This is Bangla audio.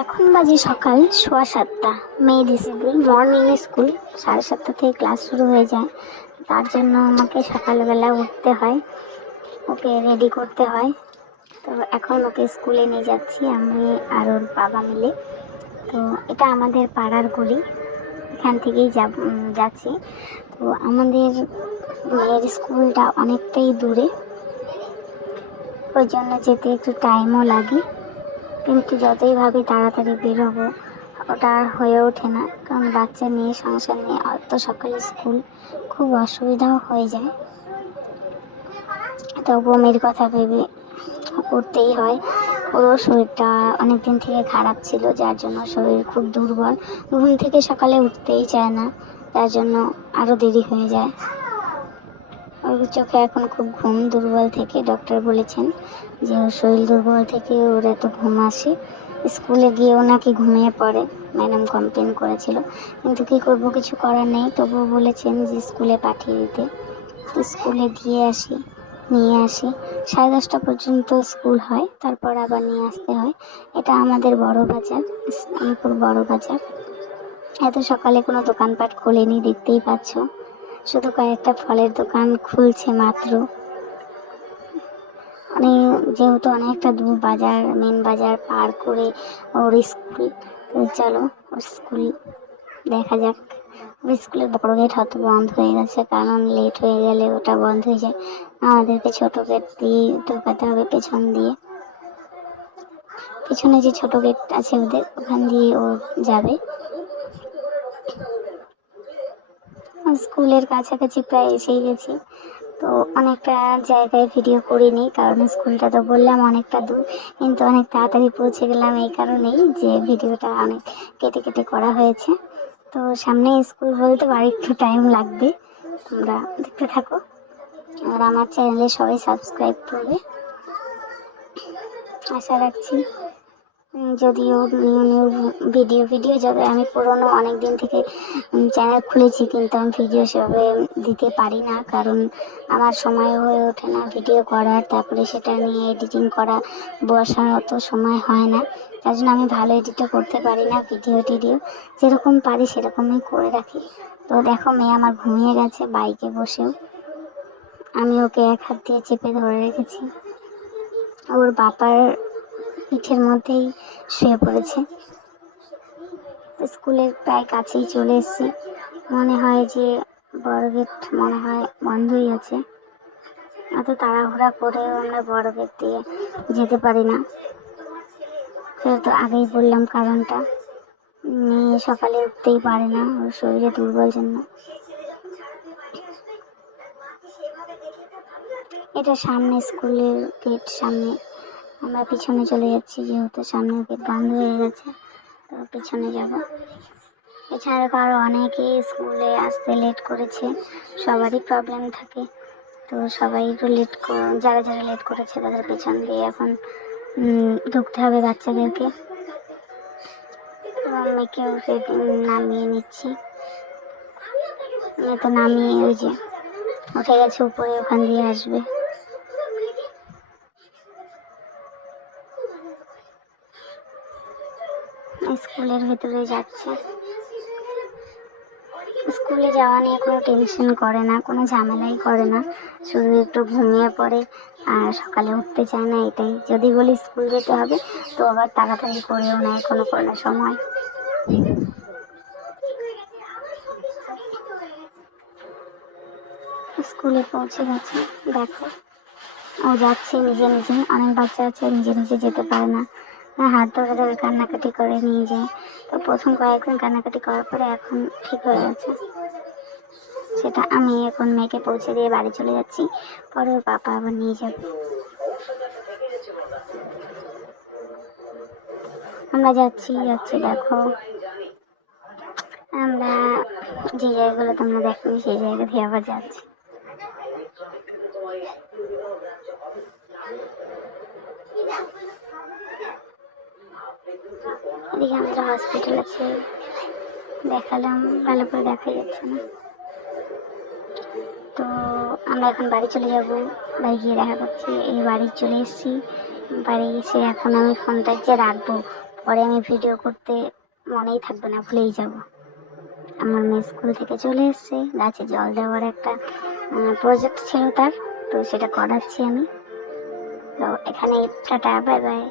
এখন বাজে সকাল 7:15। মেয়ের স্কুল, মর্নিং স্কুল 7:30 থেকে ক্লাস শুরু হয়ে যায়। তার জন্য আমাকে সকালবেলা উঠতে হয়, ওকে রেডি করতে হয়। তো এখন ওকে স্কুলে নিয়ে যাচ্ছি আমি আর ওর বাবা মিলে। তো এটা আমাদের পাড়ার গলি, এখান থেকেই যাচ্ছি। তো আমাদের মেয়ের স্কুলটা অনেকটাই দূরে, ওই জন্য যেতে একটু টাইমও লাগে। কিন্তু যতই ভাবি তাড়াতাড়ি বেরোবো, ওটা আর হয়ে ওঠে না, কারণ বাচ্চা নিয়ে সংসার নিয়ে অত সকালে স্কুল খুব অসুবিধাও হয়ে যায়। তবুও মেয়ের কথা ভেবে উঠতেই হয়। ওরও শরীরটা অনেক দিন থেকে খারাপ ছিল, যার জন্য শরীর খুব দুর্বল, ঘুম থেকে সকালে উঠতেই চায় না, যার জন্য আরও দেরি হয়ে যায়। ওর চোখে এখন খুব ঘুম, দুর্বল থেকে ডক্টর বলেছেন যে ওর শরীর দুর্বল থেকে ওর এত ঘুম আসে। স্কুলে গিয়েও নাকি ঘুমিয়ে পড়ে, ম্যাডাম কমপ্লেন করেছিল। কিন্তু কী করবো, কিছু করার নেই। তবুও বলেছেন যে স্কুলে পাঠিয়ে দিতে। স্কুলে নিয়ে আসি। 10:30 পর্যন্ত স্কুল হয়, তারপর আবার নিয়ে আসতে হয়। এটা আমাদের বড় বাজার, ইসলামপুর বড় বাজার। এত সকালে কোনো দোকানপাট খোলেনি, দেখতেই পাচ্ছ। শুধু কয়েকটা ফলের দোকান খুলছে মাত্র। যেহেতু অনেকটা দূর বাজার, মেন বাজার পার করে ওর স্কুল। তো চলো ওর স্কুল দেখা যাক। ওর স্কুলের বড় গেট হয়তো বন্ধ হয়ে গেছে, কারণ লেট হয়ে গেলে ওটা বন্ধ হয়ে যায়। আমাদেরকে ছোট গেট দিয়ে ঢোকাতে হবে, পেছন দিয়ে। পেছনে যে ছোট গেট আছে ওদের, ওখান দিয়ে ও যাবে। স্কুলের কাছাকাছি প্রায় এসেই গেছি। তো অনেকটা জায়গায় ভিডিও করিনি, কারণ স্কুলটা তো বললাম অনেকটা দূর, কিন্তু অনেক তাড়াতাড়ি পৌঁছে গেলাম এই কারণেই যে ভিডিওটা অনেক কেটে কেটে করা হয়েছে। তো সামনে স্কুল বলতে আর একটু টাইম লাগবে, তোমরা দেখতে থাকো। আর আমার চ্যানেলে সবাই সাবস্ক্রাইব করবে আশা রাখছি। যদিও নিউ নিউ ভিডিও যাবে, আমি পুরনো অনেক দিন থেকে চ্যানেল খুলেছি, কিন্তু আমি ভিডিও সেভাবে দিতে পারি না, কারণ আমার সময় হয়ে ওঠে না ভিডিও করার, তারপরে সেটা নিয়ে এডিটিং করা, বসার অত সময় হয় না। তার জন্য আমি ভালো এডিটও করতে পারি না। ভিডিও যেরকম পারি সেরকমই করে রাখি। তো দেখো, মেয়ে আমার ঘুমিয়ে গেছে বাইকে বসেও। আমি ওকে এক হাত দিয়ে চেপে ধরে রেখেছি, ওর বাবার পিঠের মধ্যেই শুয়ে পড়েছে। স্কুলের প্রায় কাছেই চলে এসেছি। মনে হয় যে বড় গেট মনে হয় বন্ধই আছে। এত তাড়াহুড়া করেও আমরা বড় গেট দিয়ে যেতে পারি না। সেটা তো আগেই বললাম কারণটা। মেয়ে সকালে উঠতেই পারে না, ওর শরীরে দুর্বল জন্য। এটা সামনে স্কুলের গেট, সামনে। আমরা পিছনে চলে যাচ্ছি, যেহেতু সামনে গেট বন্ধ হয়ে গেছে, তো পিছনে যাব। এছাড়া আরও অনেকেই স্কুলে আসতে লেট করেছে, সবারই প্রবলেম থাকে। তো সবাই একটু যারা যারা লেট করেছে তাদের পেছন দিয়ে এখন ঢুকতে হবে বাচ্চাদেরকে। মেয়েকেও নামিয়ে নিচ্ছি। মেয়ে তো নামিয়ে ওই যে উঠে গেছে উপরে, ওখান দিয়ে আসবে। স্কুলের ভেতরে যাচ্ছে। স্কুলে যাওয়া নিয়ে কোনো টেনশন করে না, কোনো ঝামেলাই করে না, শুধু একটু ঘুমিয়ে পড়ে আর সকালে উঠতে চায় না, এটাই। যদি বলি স্কুল যেতে হবে, তো আবার তাড়াতাড়ি করেও নেয় কোনো কোনো সময়। স্কুলে পৌঁছে গেছে, দেখো ও যাচ্ছে নিজে নিজে। অনেক বাচ্চা আছে নিজে নিজে যেতে পারে না, হাত ধরে ধরে কান্নাকাটি করে নিয়ে যায়। তো প্রথম কয়েকদিন কান্নাকাটি করার পরে এখন ঠিক হয়ে গেছে। সেটা আমি এখন মেয়েকে পৌঁছে দিয়ে বাড়ি চলে যাচ্ছি, পরে ওর পাপা আবার নিয়ে যাবে। আমরা যাচ্ছি দেখো। আমরা যে জায়গাগুলো তোমরা দেখো সেই জায়গা দিয়ে আবার যাচ্ছি। এদিকে আমাদের হসপিটাল আছে, দেখালাম, ভালো করে দেখা যাচ্ছে না। তো আমরা এখন বাড়ি চলে যাব। বাড়ি গিয়ে দেখা করছি, এই বাড়ি চলে এসেছি। বাড়ি এসে এখন আমি ফোনটা যে রাখবো, পরে আমি ভিডিও করতে মনেই থাকবে না, ভুলেই যাব। আমার মেয়ে স্কুল থেকে চলে এসছে, গাছে জল দেওয়ার একটা প্রজেক্ট ছিল তার, তো সেটা করাচ্ছি আমি। তো এখানে টাটা, বাই বাই।